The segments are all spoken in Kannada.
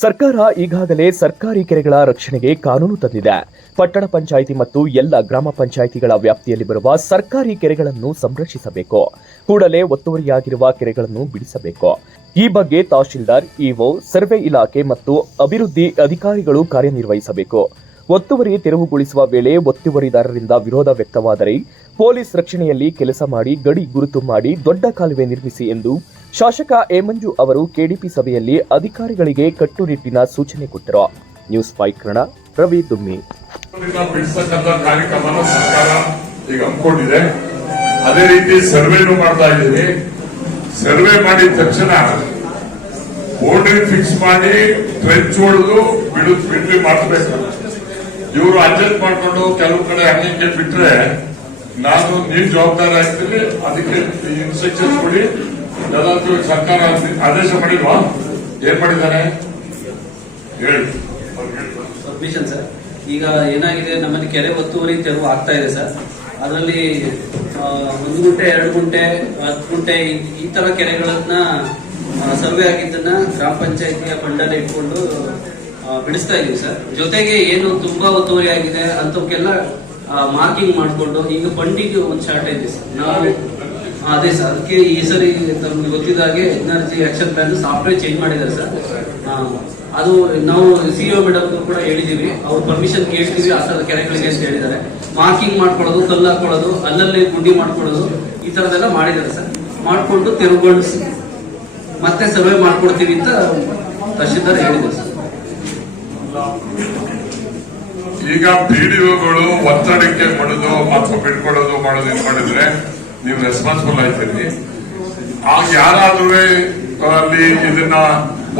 ಸರ್ಕಾರ ಈಗಾಗಲೇ ಸರ್ಕಾರಿ ಕೆರೆಗಳ ರಕ್ಷಣೆಗೆ ಕಾನೂನು ತಂದಿದೆ. ಪಟ್ಟಣ ಪಂಚಾಯಿತಿ ಮತ್ತು ಎಲ್ಲ ಗ್ರಾಮ ಪಂಚಾಯಿತಿಗಳ ವ್ಯಾಪ್ತಿಯಲ್ಲಿ ಬರುವ ಸರ್ಕಾರಿ ಕೆರೆಗಳನ್ನು ಸಂರಕ್ಷಿಸಬೇಕು. ಕೂಡಲೇ ಒತ್ತುವರಿಯಾಗಿರುವ ಕೆರೆಗಳನ್ನು ಬಿಡಿಸಬೇಕು. ಈ ಬಗ್ಗೆ ತಹಶೀಲ್ದಾರ್, ಇಒ, ಸರ್ವೆ ಇಲಾಖೆ ಮತ್ತು ಅಭಿವೃದ್ಧಿ ಅಧಿಕಾರಿಗಳು ಕಾರ್ಯನಿರ್ವಹಿಸಬೇಕು. ಒತ್ತುವರಿ ತೆರವುಗೊಳಿಸುವ ವೇಳೆ ಒತ್ತುವರಿದಾರರಿಂದ ವಿರೋಧ ವ್ಯಕ್ತವಾದರೆ ಪೊಲೀಸ್ ರಕ್ಷಣೆಯಲ್ಲಿ ಕೆಲಸ ಮಾಡಿ ಗಡಿ ಗುರುತು ಮಾಡಿ ದೊಡ್ಡ ಕಾಲುವೆ ನಿರ್ಮಿಸಿ ಎಂದು ಶಾಸಕ ಎ ಮಂಜು ಅವರು ಕೆಡಿಪಿ ಸಭೆಯಲ್ಲಿ ಅಧಿಕಾರಿಗಳಿಗೆ ಕಟ್ಟುನಿಟ್ಟಿನ ಸೂಚನೆ ಕೊಟ್ಟರು. ನ್ಯೂಸ್ 5 ಕನ್ನಡ, ರವಿ ದುಮ್ಮಿ. ಕಾರ್ಯಕ್ರಮ ಸರ್ಕಾರ ಈಗ ಹಮ್ಮಿಕೊಂಡಿದೆ. ಅದೇ ರೀತಿ ಸರ್ವೆನೂ ಮಾಡ್ತಾ ಇದ್ದೀವಿ. ಸರ್ವೆ ಮಾಡಿದ ತಕ್ಷಣ ಬೌಂಡ್ರಿ ಫಿಕ್ಸ್ ಮಾಡಿ ಟ್ರೆಂಚ್ ಹೊಡೆದು ಬಿಡ್ಲಿ ಮಾಡಬೇಕು. ಇವರು ಅಡ್ಜಸ್ಟ್ ಮಾಡ್ಕೊಂಡು ಕೆಲವು ಕಡೆ ಹಂಗೆ ಬಿಟ್ರೆ ನಾನು ನೀನ್ ಜವಾಬ್ದಾರಿ ಆಗ್ತೀನಿ. ಅದಕ್ಕೆ ಇನ್ಸ್ಟ್ರಕ್ಷನ್ ಕೊಡಿ. ಎಲ್ಲಾದ್ರೂ ಸರ್ಕಾರ ಆದೇಶ ಮಾಡಿಲ್ವಾ? ಏನ್ ಮಾಡಿದ್ದಾನೆ ಹೇಳಿ. Permission sir. ಈಗ ಏನಾಗಿದೆ, ನಮ್ಮಲ್ಲಿ ಕೆರೆ ಒತ್ತುವರಿ ತೆರವು ಆಗ್ತಾ ಇದೆ ಸರ್. ಅದರಲ್ಲಿ 1 ಗುಂಟೆ 2 ಗುಂಟೆ 10 ಗುಂಟೆ ಈ ತರ ಕೆರೆಗಳನ್ನ ಸರ್ವೆ ಆಗಿದ್ದನ್ನ ಗ್ರಾಮ ಪಂಚಾಯತಿಯ ಫಂಡಲ್ಲಿ ಇಟ್ಕೊಂಡು ಬಿಡಿಸ್ತಾ ಇದೀವಿ ಸರ್. ಜೊತೆಗೆ ಏನು ತುಂಬಾ ಒತ್ತುವರಿ ಆಗಿದೆ ಅಂತವಕ್ಕೆಲ್ಲ ಮಾರ್ಕಿಂಗ್ ಮಾಡಿಕೊಂಡು ಈಗ ಫಂಡಿಗೆ ಒಂದು ಶಾರ್ಟೇಜ್ ಇದೆ ಸರ್. ನಾವು ಅದೇ ಸರ್, ಅದಕ್ಕೆ ಈ ಸರಿ ನಮ್ಗೆ ಗೊತ್ತಿದ್ದಾಗೆ energy action plan software change ಮಾಡಿದ್ದಾರೆ ಸರ್. ಅದು ನಾವು ಸಿಇಒ ಮೇಡಮ್ ಕೂಡ ಹೇಳಿದೀವಿ. ಅವ್ರ ಪರ್ಮಿಷನ್ ಕೇಳ್ತೀವಿ ಆ ಥರದ ಕೆರೆಗಳಿಗೆ ಅಂತ ಹೇಳಿದ್ದಾರೆ. ಮಾರ್ಕಿಂಗ್ ಮಾಡ್ಕೊಳ್ಳೋದು, ಕಲ್ಲು ಹಾಕೊಳ್ಳೋದು, ಅಲ್ಲಲ್ಲಿ ಗುಂಡಿ ಮಾಡ್ಕೊಳ್ಳೋದು, ಈ ತರದೆಲ್ಲ ಮಾಡಿದ್ದಾರೆ ಸರ್. ಮಾಡಿಕೊಂಡು ತೆರವುಗೊಳಿಸಿ ಮತ್ತೆ ಸರ್ವೆ ಮಾಡ್ಕೊಡ್ತೀವಿ ಅಂತ ತಹಶೀಲ್ದಾರ್ ಹೇಳಿದ್ದಾರೆ ಸರ್. ಈಗ ಪಿಡಿಒಗಳು ಒತ್ತಡಕ್ಕೆ ಪಡೆದು ಮತ್ತು ಬಿಡ್ಕೊಡೋದು ಮಾಡೋದು ಇದು ಮಾಡಿದ್ರೆ ನೀವು ರೆಸ್ಪಾನ್ಸಿಬಲ್ ಆಯ್ತೀರಿ. ಆಗ ಯಾರಾದ್ರೂ ಅಲ್ಲಿ ಇದನ್ನ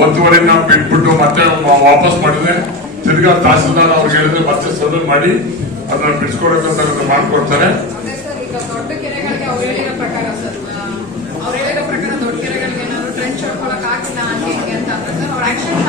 ಒತ್ತುವರಿನ ಬಿಟ್ಬಿಟ್ಟು ಮತ್ತೆ ವಾಪಸ್ ಮಾಡಿದ್ರೆ ತಿರ್ಗಾ ತಹಸೀಲ್ದಾರ್ ಅವ್ರಿಗೆ ಹೇಳಿದ್ರೆ ಮತ್ತೆ ಸರ್ವೆ ಮಾಡಿ ಅದನ್ನ ಬಿಡಿಸ್ಕೊಡಬೇಕಂತ ಮಾಡ್ಕೊಡ್ತಾರೆ. ದೊಡ್ಡ ಕೆರೆಗಳಿಗೆ ಅವ್ರು ಹೇಳಿರೋ ಪ್ರಕಾರ ಸರ್, ಅವ್ರು ಹೇಳಿರೋ ಪ್ರಕಾರ ದೊಡ್ಡ ಕೆರೆಗಳಿಗೆ ಏನಾದ್ರು ಟ್ರೆಂಚ್ ಹಾಕೊಳಕ್ ಆಗಿಲ್ಲ ಹಂಗೆ ಅಂತ ಅಂದ್ರೆ ಸರ್ ಅವ್ರ ಆಕ್ಷನ್